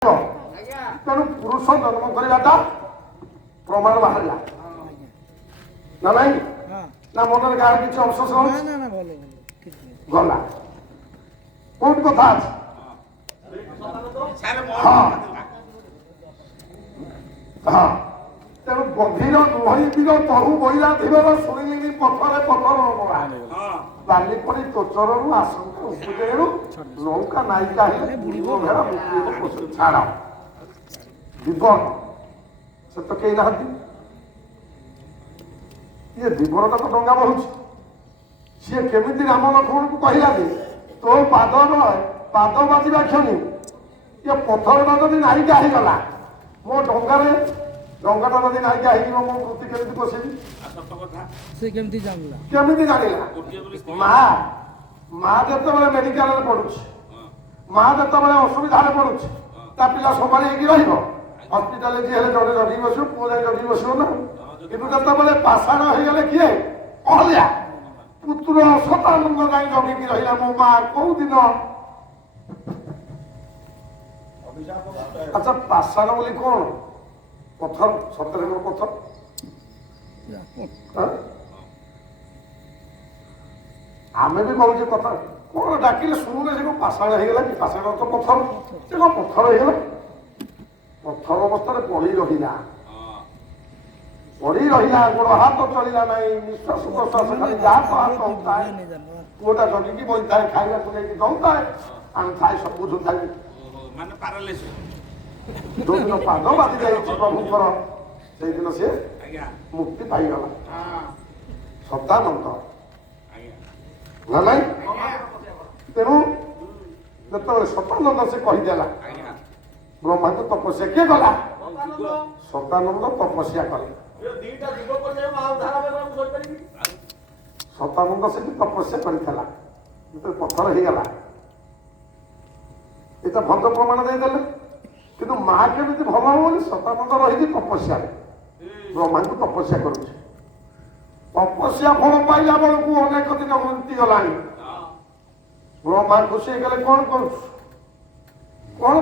ତେଣୁ ପୁରୁଷ ଜନ୍ମ କରିବାଟା ପ୍ରମାଣ ବାହାରିଲା ନା ନାଇଁ ନା ମନରେ ଗାଁରେ କିଛି ଅବଶୋଷ ଗଲା କୋଉଠି କଥା ଅଛି ହଁ ତେଣୁ ଗଭୀର ନୁହଁବିର ତହୁ ବଇଲା ଧୀର ଶୁଣିଲି ପଥରେ ପଥର ନମଳା ବାଲି ପରି ତୋଚରରୁ ଆଶଙ୍କା ଉପଦେରୁ ନୌକା ନାୟିକା ହେଲେ ଭେଳା ଛାଡ଼ ଜୀବନ ସେ ତ କେହି ନାହାନ୍ତି ଇଏ ଜୀବନଟା ତ ଡଙ୍ଗା ବହୁଛି ସିଏ କେମିତି ରାମ ଲକ୍ଷ୍ମଣଙ୍କୁ କହିଲା ଯେ ତୋ ପାଦ ବାଜିବା କ୍ଷଣି ଇଏ ପଥରଟା ଯଦି ନାୟିକା ହେଇଗଲା ମୋ ଡଙ୍ଗାଟା ଯଦି ନାୟିକା ହେଇଯିବ ମୋ ବୃତ୍ତି କେମିତି ବସିବି ସେ କେମିତି ଜାଣିଲା ମା ଯେତେବେଳେ ମେଡିକାଲରେ ପଡୁଛି ମା ଯେତେବେଳେ ଅସୁବିଧାରେ ପଡୁଛି ତା ପିଲା ସମ୍ଭାଳି ହେଇକି ରହିବ ହସ୍ପିଟାଲରେ ଯିଏ ହେଲେ ଜଣେ ଜଗିକି ବସିବ ପୁଅ ଯାଇ ଜଗିକି ବସିବ ନା କିନ୍ତୁ ଯେତେବେଳେ ପାଷାଣ ହେଇଗଲେ କିଏ ଅହଲ୍ୟା ପୁତ୍ର ସତାନନ୍ଦ ଯାଇ ଜଗିକି ରହିଲା ମୋ ମା କୋଉ ଦିନ ଆଚ୍ଛା ପାଷାଣ ବୋଲି କଣ ପଥର ସତରେ କଣ ପଥର ଆମେ ବି କହୁଛେ କଥା କଣ ଡାକିଲେ ଶୁଣୁନେ ସେ କଣ ପାଷାଣ ହେଇଗଲା କି ପାଷାଣ ତ ପଥର ସେ କଣ ପଥର ହେଇଗଲା ପଥର ଅବସ୍ଥାରେ ପଡି ରହିଲା ଗୋଡ ହାତ ଚଳିଲା ନାହିଁ ନିଶ୍ୱାସ ପ୍ରଶ୍ୱାସ ଖାଲି ଯାହା ହାତ ହଉଥାଏ ପୁଅଟା ଜଗିକି ବଇଥାଏ ଖାଇବାକୁ ନେଇକି ଦଉଥାଏ ଆମେ ଥାଏ ସବୁ ବୁଝୁଥାଏ ଯୋଉଦିନ ପାଦ ବାଜି ଯାଇଛି ପ୍ରଭୁଙ୍କର ସେଇଦିନ ସିଏ ମୁକ୍ତି ପାଇଗଲା ସଦାନନ୍ଦ ନା ନାଇଁ ତେଣୁ ଯେତେବେଳେ ସଦାନନ୍ଦ ସେ କହିଦେଲା ବ୍ରହ୍ମାଙ୍କୁ ତପସ୍ୟା କିଏ କଲା ସଦାନନ୍ଦ ତପସ୍ୟା କଲେ ସଦାନନ୍ଦ ସେଠି ତପସ୍ୟା କରିଥିଲା ଯେତେବେଳେ ପଥର ହେଇଗଲା ଏଟା ଭଦ୍ର ପ୍ରମାଣ ଦେଇଦେଲେ କିନ୍ତୁ ମା କେମିତି ଭଲ ହବ ବୋଲି ସଦାନନ୍ଦ ରହିଛି ତପସ୍ୟାରେ ବ୍ରହ୍ମାଙ୍କୁ ତପସ୍ୟା କରୁଛି ତପସ୍ୟା ଫଳ ପାଇଲା ବେଳକୁ ଅନେକ ଦିନ ଘୁଞ୍ଚି ଗଲାଣି ବ୍ରହ୍ମା ଖୁସି ହେଇଗଲେ କଣ କରୁଛୁ କଣ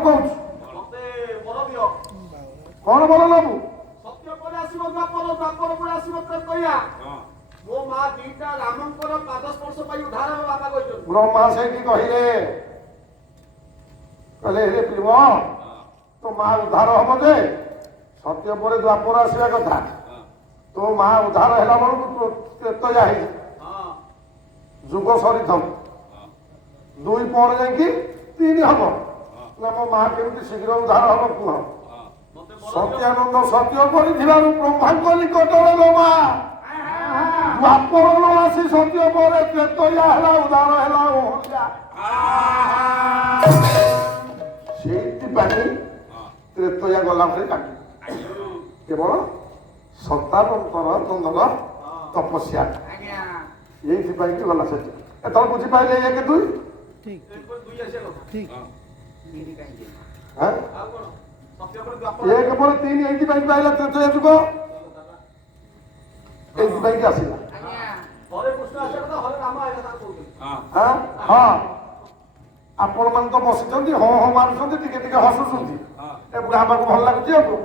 ବଲ ନବୁ ବ୍ରହ୍ମା ସେଇଠି କହିଲେ ହେ ପ୍ରିୟ ତୋ ମା ଉଦ୍ଧାର ହବ ଯେ ସତ୍ୟ ପରେ ଦ୍ୱାପର ଆସିବା କଥା ତୋ ମା ଉଦ୍ଧାର ହେଲା ବେଳକୁ ତ୍ରେତୟା ହେଇଛି ଯୁଗ ସରିଥାଉ 2 ପରେ ଯାଇକି 3 ହବ ନା ମୋ ମା କେମିତି ଶୀଘ୍ର ଉଦ୍ଧାର ହବ କୁହ ସତ୍ୟାନନ୍ଦ ସତ୍ୟ କରିଥିବାରୁ ବ୍ରହ୍ମାଙ୍କ ନିକଟରେ ଲୋ ମା ଦ୍ୱାପର ନ ଆସି ସତ୍ୟ ପରେ ତ୍ରେତୟା ହେଲା ଉଦ୍ଧାର ହେଲା ଅହଲ୍ୟା ସେଇଥିପାଇଁ ତ୍ରେତୟା ଗଲା ପରେ କାଟି କେବଳ ସଦାନନ୍ଦର ତପସ୍ୟା ଏଇଥିପାଇଁ କି ଗଲା ସେଠି ଏତେବେଳେ ବୁଝିପାରିଲେ 1 2 1 ପରେ 3 ଏଇଥିପାଇଁ ପାଇଲା ତ୍ରେତୟା ଯୁଗ ଏଇଥିପାଇଁ କି ଆସିଲା ହଁ ଆପଣ ମାନେ ତ ବସିଛନ୍ତି ହଁ ମାରୁଛନ୍ତି ଟିକେ ହସୁଛନ୍ତି ଏ ବୁଢା ଆମକୁ ଭଲ ଲାଗୁଛି ଆଉ